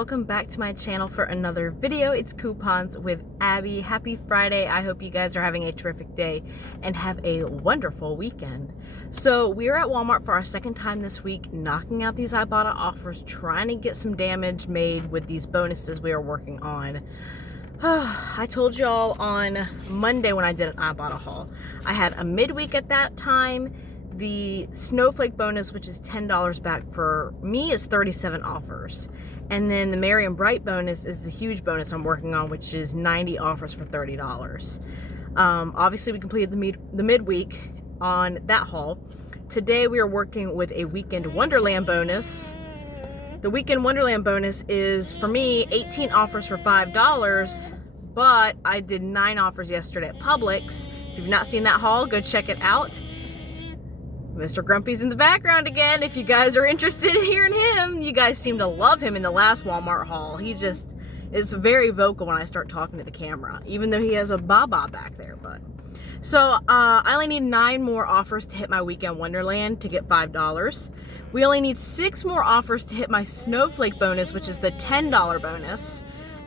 welcome back to my channel for another video. It's Coupons with Abby. Happy Friday. I hope you guys are having a terrific day and have a wonderful weekend. So we are at Walmart for our second time this week, knocking out these Ibotta offers, trying to get some damage made with these bonuses we are working on. I told y'all on Monday when I did an Ibotta haul, I had a midweek at that time. The snowflake bonus, which is $10 back for me, is 37 offers. And then the Merry and Bright bonus is the huge bonus I'm working on, which is 90 offers for $30. Obviously, we completed the midweek on that haul. Today, we are working with a Weekend Wonderland bonus. The Weekend Wonderland bonus is, for me, 18 offers for $5, but I did 9 offers yesterday at Publix. If you've not seen that haul, go check it out. Mr. Grumpy's in the background again. If you guys are interested in hearing him, you guys seem to love him in the last Walmart haul. He just is very vocal when I start talking to the camera, even though he has a baba back there. But so I only need 9 more offers to hit my Weekend Wonderland to get $5. We only need 6 more offers to hit my Snowflake bonus, which is the $10 bonus.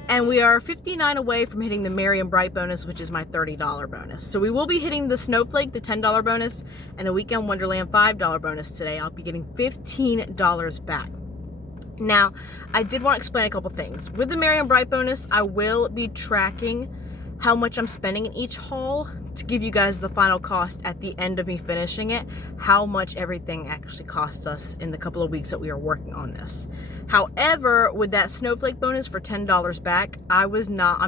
And we are 59 away from hitting the Merry and Bright bonus, which is my $30 bonus. So we will be hitting the Snowflake, the $10 bonus, and the Weekend Wonderland $5 bonus today. I'll be getting $15 back. Now, I did want to explain a couple things. With the Merry and Bright bonus, I will be tracking how much I'm spending in each haul to give you guys the final cost at the end of me finishing it, how much everything actually cost us in the couple of weeks that we are working on this. However, with that Snowflake bonus for $10 back, I'm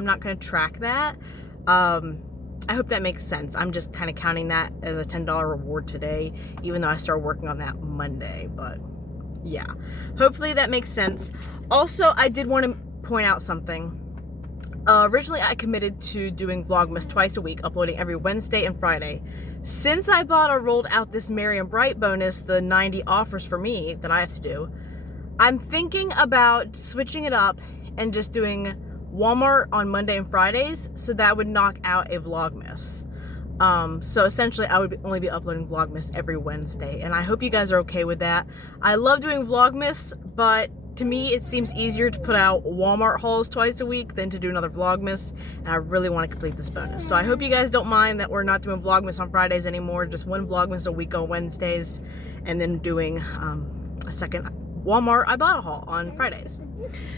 not going to track that. I hope that makes sense. I'm just kind of counting that as a $10 reward today, even though I started working on that Monday. But yeah, hopefully that makes sense. Also, I did want to point out something. Originally, I committed to doing Vlogmas twice a week, uploading every Wednesday and Friday. Since Ibotta rolled out this Merry and Bright bonus, the 90 offers for me that I have to do, I'm thinking about switching it up and just doing Walmart on Monday and Fridays, so that would knock out a Vlogmas. So essentially, I would only be uploading Vlogmas every Wednesday, and I hope you guys are okay with that. I love doing Vlogmas, but to me, it seems easier to put out Walmart hauls twice a week than to do another Vlogmas, and I really want to complete this bonus. So I hope you guys don't mind that we're not doing Vlogmas on Fridays anymore, just one Vlogmas a week on Wednesdays, and then doing a second Walmart Ibotta haul on Fridays.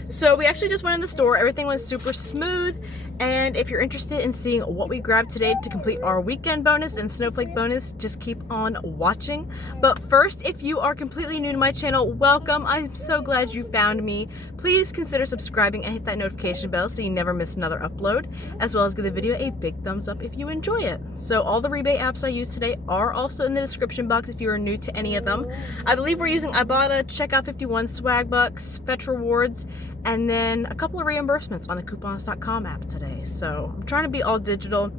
So we actually just went in the store. Everything was super smooth. And if you're interested in seeing what we grabbed today to complete our weekend bonus and snowflake bonus, just keep on watching. But first, if you are completely new to my channel, welcome. I'm so glad you found me. Please consider subscribing and hit that notification bell so you never miss another upload, as well as give the video a big thumbs up if you enjoy it. So all the rebate apps I use today are also in the description box if you are new to any of them. I believe we're using Ibotta, Checkout 51, Swagbucks, Fetch Rewards, and then a couple of reimbursements on the coupons.com app today. So I'm trying to be all digital.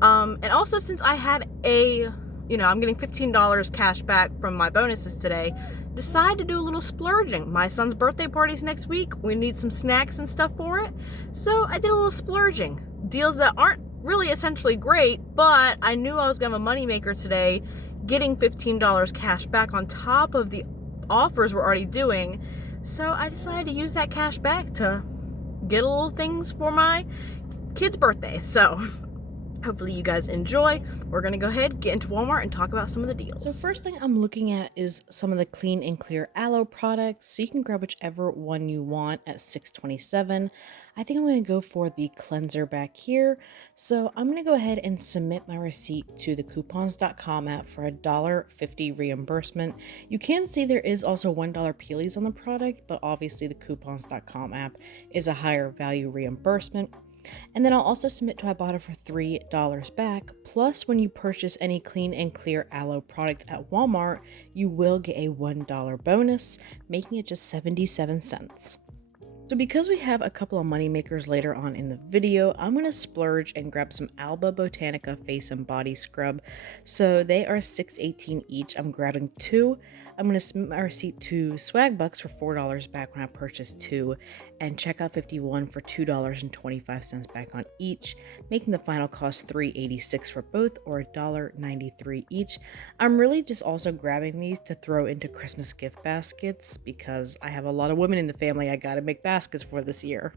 And also, since I had I'm getting $15 cash back from my bonuses today, decided to do a little splurging. My son's birthday party's next week. We need some snacks and stuff for it. So I did a little splurging. Deals that aren't really essentially great, but I knew I was going to have a moneymaker today, getting $15 cash back on top of the offers we're already doing. So I decided to use that cash back to get a little things for my kid's birthday. So hopefully you guys enjoy. We're going to go ahead, get into Walmart, and talk about some of the deals. So first thing I'm looking at is some of the Clean and Clear aloe products. So you can grab whichever one you want at $6.27. I think I'm going to go for the cleanser back here. So I'm going to go ahead and submit my receipt to the coupons.com app for a $1.50 reimbursement. You can see there is also $1 peelies on the product, but obviously the coupons.com app is a higher value reimbursement. And then I'll also submit to Ibotta for $3 back. Plus, when you purchase any Clean and Clear aloe product at Walmart, you will get a $1 bonus, making it just 77 cents. So because we have a couple of money makers later on in the video, I'm going to splurge and grab some Alba Botanica face and body scrub. So they are $6.18 each. I'm grabbing 2. I'm going to submit my receipt to Swagbucks for $4 back when I purchased 2, and Checkout 51 for $2.25 back on each, making the final cost $3.86 for both, or $1.93 each. I'm really just also grabbing these to throw into Christmas gift baskets because I have a lot of women in the family. I gotta make baskets task is for this year.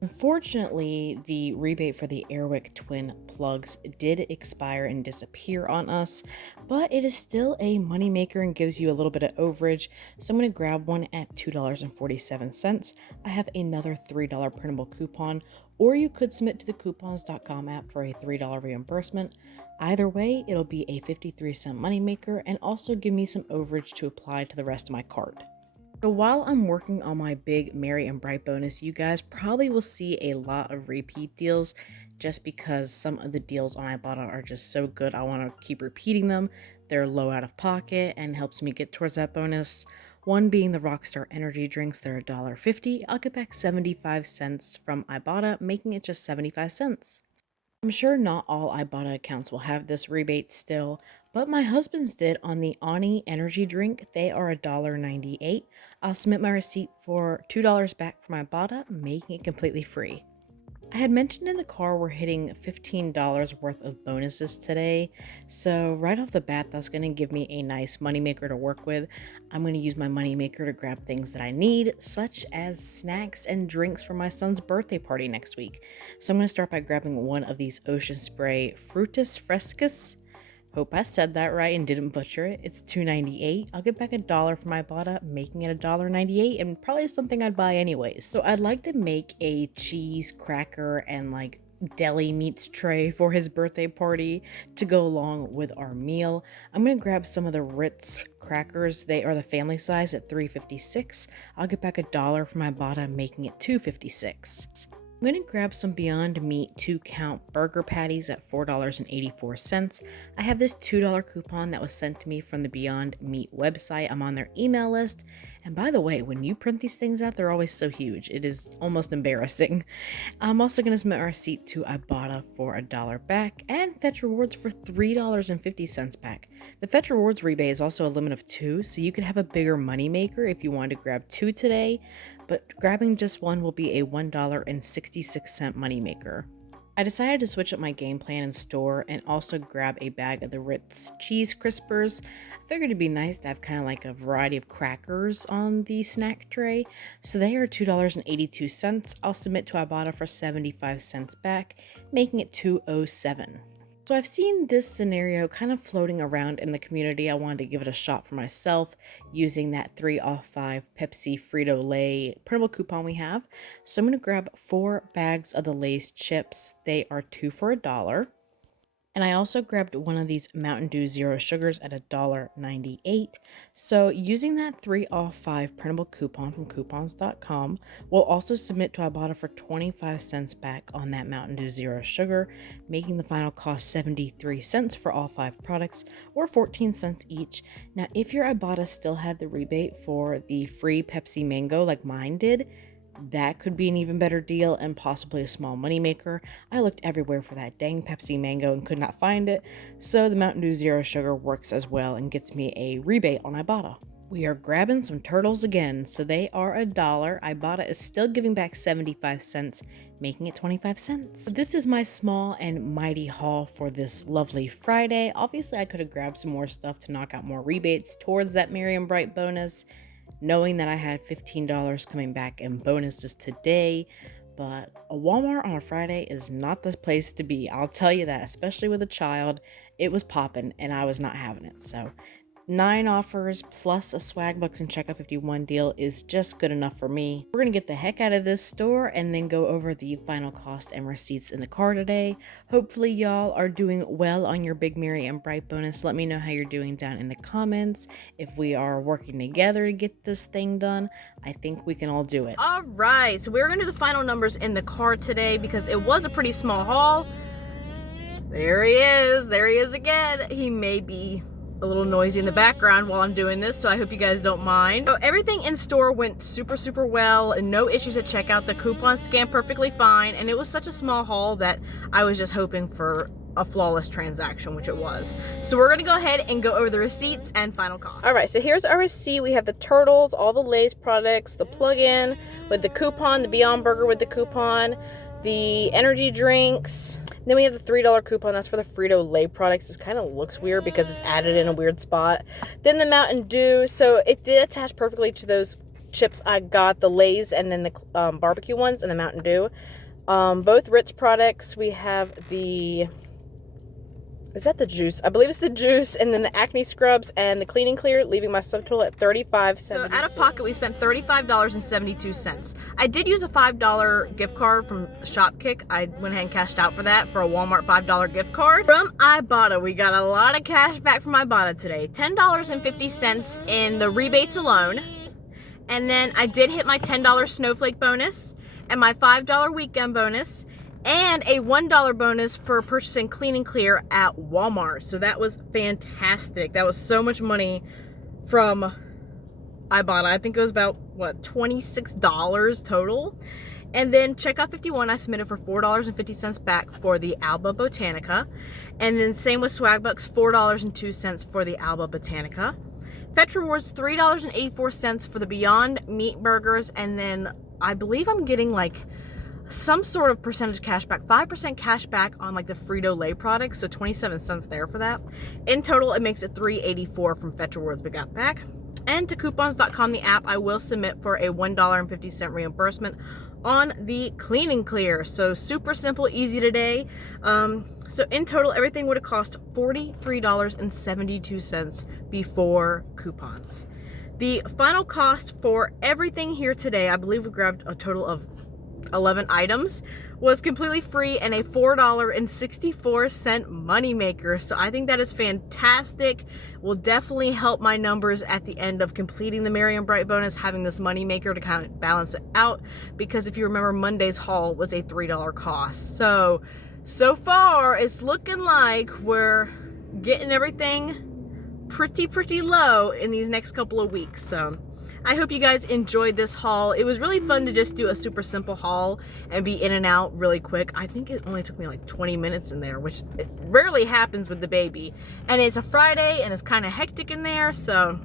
Unfortunately, the rebate for the Airwick twin plugs did expire and disappear on us, but it is still a moneymaker and gives you a little bit of overage, so I'm going to grab one at $2.47. I have another $3 printable coupon, or you could submit to the coupons.com app for a $3 reimbursement. Either way, it'll be a 53-cent moneymaker and also give me some overage to apply to the rest of my cart. So while I'm working on my big Merry and Bright bonus, you guys probably will see a lot of repeat deals just because some of the deals on Ibotta are just so good. I want to keep repeating them. They're low out of pocket and helps me get towards that bonus. One being the Rockstar energy drinks. They're $1.50. I'll get back 75 cents from Ibotta, making it just 75 cents. I'm sure not all Ibotta accounts will have this rebate still, but my husband's did on the Ani energy drink. They are $1.98. I'll submit my receipt for $2 back from Ibotta, making it completely free. I had mentioned in the car we're hitting $15 worth of bonuses today, so right off the bat that's going to give me a nice moneymaker to work with. I'm going to use my moneymaker to grab things that I need, such as snacks and drinks for my son's birthday party next week. So I'm going to start by grabbing one of these Ocean Spray Frutas Frescas. Hope I said that right and didn't butcher it. It's $2.98. I'll get back $1 from Ibotta, making it $1.98, and probably something I'd buy anyways. So I'd like to make a cheese, cracker, and like deli meats tray for his birthday party to go along with our meal. I'm gonna grab some of the Ritz crackers. They are the family size at $3.56. I'll get back $1 from Ibotta, making it $2.56. I'm going to grab some Beyond Meat 2-count burger patties at $4.84. I have this $2 coupon that was sent to me from the Beyond Meat website. I'm on their email list. And by the way, when you print these things out, they're always so huge. It is almost embarrassing. I'm also going to submit a receipt to Ibotta for $1 back and Fetch Rewards for $3.50 back. The Fetch Rewards rebate is also a limit of 2, so you could have a bigger moneymaker if you wanted to grab 2 today, but grabbing just one will be a $1.66 moneymaker. I decided to switch up my game plan in store and also grab a bag of the Ritz cheese crispers. I figured it'd be nice to have kind of like a variety of crackers on the snack tray. So they are $2.82. I'll submit to Ibotta for 75 cents back, making it $2.07. So I've seen this scenario kind of floating around in the community. I wanted to give it a shot for myself using that 3 off 5 Pepsi Frito-Lay printable coupon we have. So I'm going to grab 4 bags of the Lay's chips. They are 2 for $1. And I also grabbed one of these Mountain Dew Zero Sugars at $1.98. So using that 3 off 5 printable coupon from coupons.com, we'll also submit to Ibotta for 25 cents back on that Mountain Dew Zero Sugar, making the final cost 73 cents for all 5 products, or 14 cents each. Now, if your Ibotta still had the rebate for the free Pepsi Mango like mine did, that could be an even better deal and possibly a small moneymaker. I looked everywhere for that dang Pepsi Mango and could not find it, so the Mountain Dew Zero Sugar works as well and gets me a rebate on Ibotta. We are grabbing some turtles again, so they are $1. Ibotta is still giving back 75 cents, making it 25 cents. This is my small and mighty haul for this lovely Friday. Obviously, I could have grabbed some more stuff to knock out more rebates towards that Merry and Bright bonus, knowing that I had $15 coming back in bonuses today, but a Walmart on a Friday is not the place to be. I'll tell you that, especially with a child. It was popping and I was not having it. So 9 offers plus a Swagbucks and Checkout 51 deal is just good enough for me. We're gonna get the heck out of this store and then go over the final cost and receipts in the car today. Hopefully y'all are doing well on your big Merry and Bright bonus. Let me know how you're doing down in the comments. If we are working together to get this thing done, I think we can all do it. All right, so we're gonna do the final numbers in the car today because it was a pretty small haul. There he is again. He may be a little noisy in the background while I'm doing this, so I hope you guys don't mind. So everything in store went super well, and no issues at checkout. The coupon scanned perfectly fine, and it was such a small haul that I was just hoping for a flawless transaction, which it was. So we're gonna go ahead and go over the receipts and final cost. All right, so here's our receipt. We have the turtles, all the Lay's products, the plug-in with the coupon, the Beyond Burger with the coupon, the energy drinks. Then we have the $3 coupon. That's for the Frito-Lay products. This kind of looks weird because it's added in a weird spot. Then the Mountain Dew. So it did attach perfectly to those chips I got, the Lay's and then the barbecue ones and the Mountain Dew. Both Ritz products. We have the, is that the juice? I believe it's the juice, and then the acne scrubs and the cleaning clear, leaving my subtotal at $35.72. So out of pocket, we spent $35.72. I did use a $5 gift card from Shopkicks. I went ahead and cashed out for that for a Walmart $5 gift card. From Ibotta, we got a lot of cash back from Ibotta today. $10.50 in the rebates alone. And then I did hit my $10 snowflake bonus and my $5 weekend bonus, and a $1 bonus for purchasing Clean and Clear at Walmart. So that was fantastic. That was so much money from Ibotta. I think it was about, what, $26 total. And then checkout 51, I submitted for $4.50 back for the Alba Botanica. And then same with Swagbucks, $4.02 for the Alba Botanica. Fetch Rewards, $3.84 for the Beyond Meat burgers. And then I believe I'm getting like some sort of percentage cash back, 5% cash back on like the Frito-Lay products, so 27 cents there for that. In total, it makes it $3.84 from Fetch Rewards we got back. And to coupons.com, the app, I will submit for a $1.50 reimbursement on the Clean and Clear. So super simple, easy today. So in total, everything would have cost $43.72 before coupons. The final cost for everything here today, I believe we grabbed a total of 11 items, was completely free and a $4.64 Moneymaker. So I think that is fantastic. Will definitely help my numbers at the end of completing the Merry and Bright bonus, having this Moneymaker to kind of balance it out, because if you remember, Monday's haul was a $3 cost. So far it's looking like we're getting everything pretty low in these next couple of weeks. So I hope you guys enjoyed this haul. It was really fun to just do a super simple haul and be in and out really quick. I think it only took me like 20 minutes in there, which it rarely happens with the baby. And it's a Friday and it's kind of hectic in there. So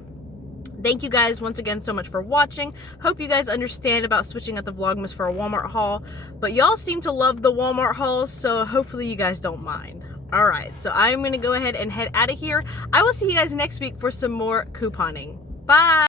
thank you guys once again so much for watching. Hope you guys understand about switching out the Vlogmas for a Walmart haul. But y'all seem to love the Walmart hauls, so hopefully you guys don't mind. Alright, so I'm going to go ahead and head out of here. I will see you guys next week for some more couponing. Bye!